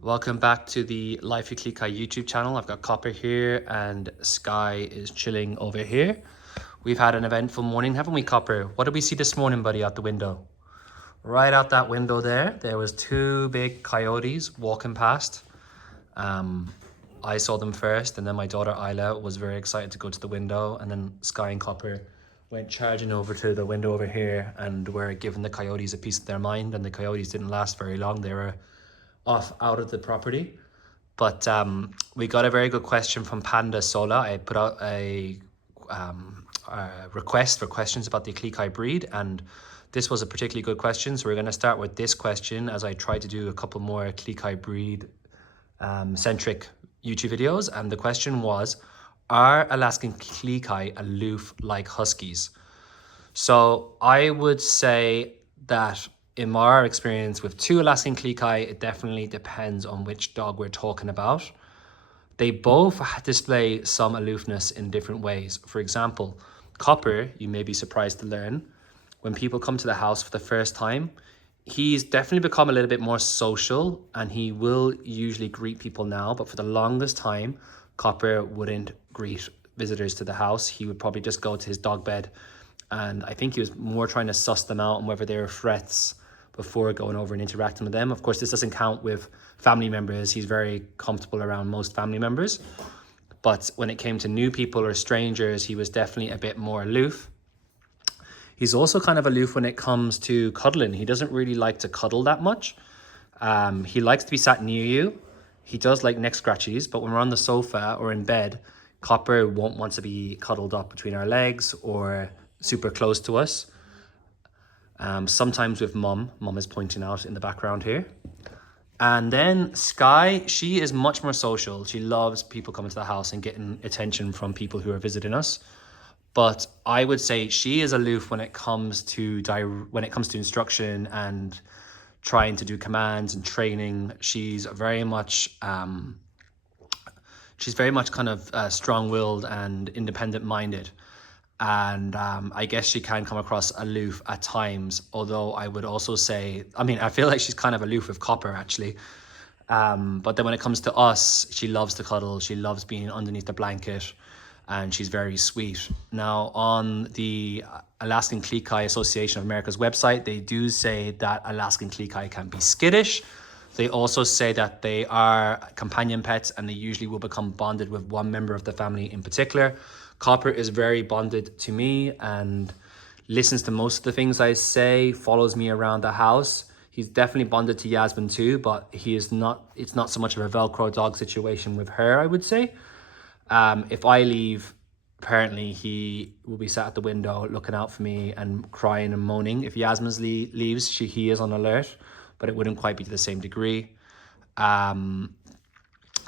Welcome back to the Life with Klee YouTube channel. I've got Copper here and Sky is chilling over here. We've had an eventful morning, haven't we, Copper? What did we see this morning, buddy, out the window? Right out that window there was two big coyotes walking past. I saw them first, and then my daughter Isla was very excited to go to the window, and then Sky and Copper went charging over to the window over here and were giving the coyotes a piece of their mind, and the coyotes didn't last very long. They were off out of the property. But we got a very good question from Panda Sola. I put out a request for questions about the Klee breed, and this was a particularly good question. So we're going to start with this question as I try to do a couple more Klee breed centric YouTube videos. And the question was, are Alaskan Klee aloof like huskies? So I would say that in our experience with two Alaskan Klee, it definitely depends on which dog we're talking about. They both display some aloofness in different ways. For example, Copper, you may be surprised to learn, when people come to the house for the first time, he's definitely become a little bit more social, and he will usually greet people now. But for the longest time, Copper wouldn't greet visitors to the house. He would probably just go to his dog bed. And I think he was more trying to suss them out and whether they were threats before going over and interacting with them. Of course, this doesn't count with family members. He's very comfortable around most family members. But when it came to new people or strangers, he was definitely a bit more aloof. He's also kind of aloof when it comes to cuddling. He doesn't really like to cuddle that much. He likes to be sat near you. He does like neck scratchies, but when we're on the sofa or in bed, Copper won't want to be cuddled up between our legs or super close to us. Sometimes with Mum is pointing out in the background here. And then Sky, she is much more social. She loves people coming to the house and getting attention from people who are visiting us. But I would say she is aloof when it comes to instruction and trying to do commands and training. She's very much kind of strong-willed and independent-minded. And I guess she can come across aloof at times, although I would also say, I feel like she's kind of aloof with Copper, actually. But then when it comes to us, she loves to cuddle. She loves being underneath the blanket, and she's very sweet. Now, on the Alaskan Klee Association of America's website, they do say that Alaskan Klee can be skittish. They also say that they are companion pets, and they usually will become bonded with one member of the family in particular. Copper is very bonded to me and listens to most of the things I say, follows me around the house. He's definitely bonded to Yasmin too, but it's not so much of a Velcro dog situation with her, I would say. If I leave, apparently he will be sat at the window looking out for me and crying and moaning. If Yasmin leaves, he is on alert, but it wouldn't quite be to the same degree.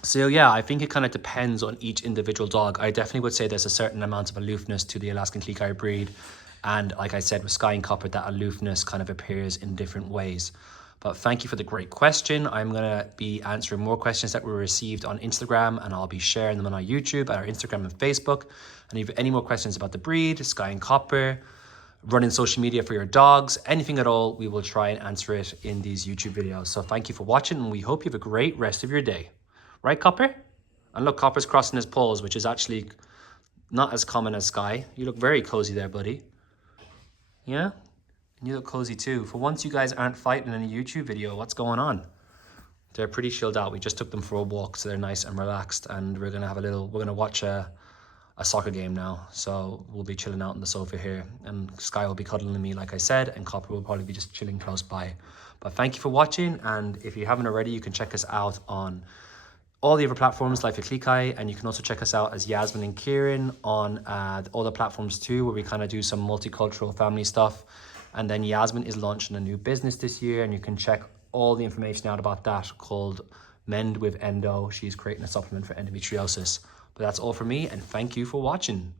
So yeah, I think it kind of depends on each individual dog. I definitely would say there's a certain amount of aloofness to the Alaskan Klee breed. And like I said, with Sky and Copper, that aloofness kind of appears in different ways. But thank you for the great question. I'm going to be answering more questions that were received on Instagram, and I'll be sharing them on our YouTube, our Instagram and Facebook. And if you have any more questions about the breed, Sky and Copper, running social media for your dogs, anything at all, we will try and answer it in these YouTube videos. So thank you for watching, and we hope you have a great rest of your day. Right, Copper? And look, Copper's crossing his paws, which is actually not as common as Sky. You look very cozy there, buddy. Yeah? And you look cozy too. For once you guys aren't fighting in a YouTube video, what's going on? They're pretty chilled out. We just took them for a walk, so they're nice and relaxed. And we're gonna watch a soccer game now. So we'll be chilling out on the sofa here. And Sky will be cuddling me, like I said, and Copper will probably be just chilling close by. But thank you for watching. And if you haven't already, you can check us out on all the other platforms, Life with Klee, and you can also check us out as Yasmin and Kieran on all the platforms too, where we kind of do some multicultural family stuff. And then Yasmin is launching a new business this year, and you can check all the information out about that called Mend with Endo. She's creating a supplement for endometriosis. But that's all for me, and thank you for watching.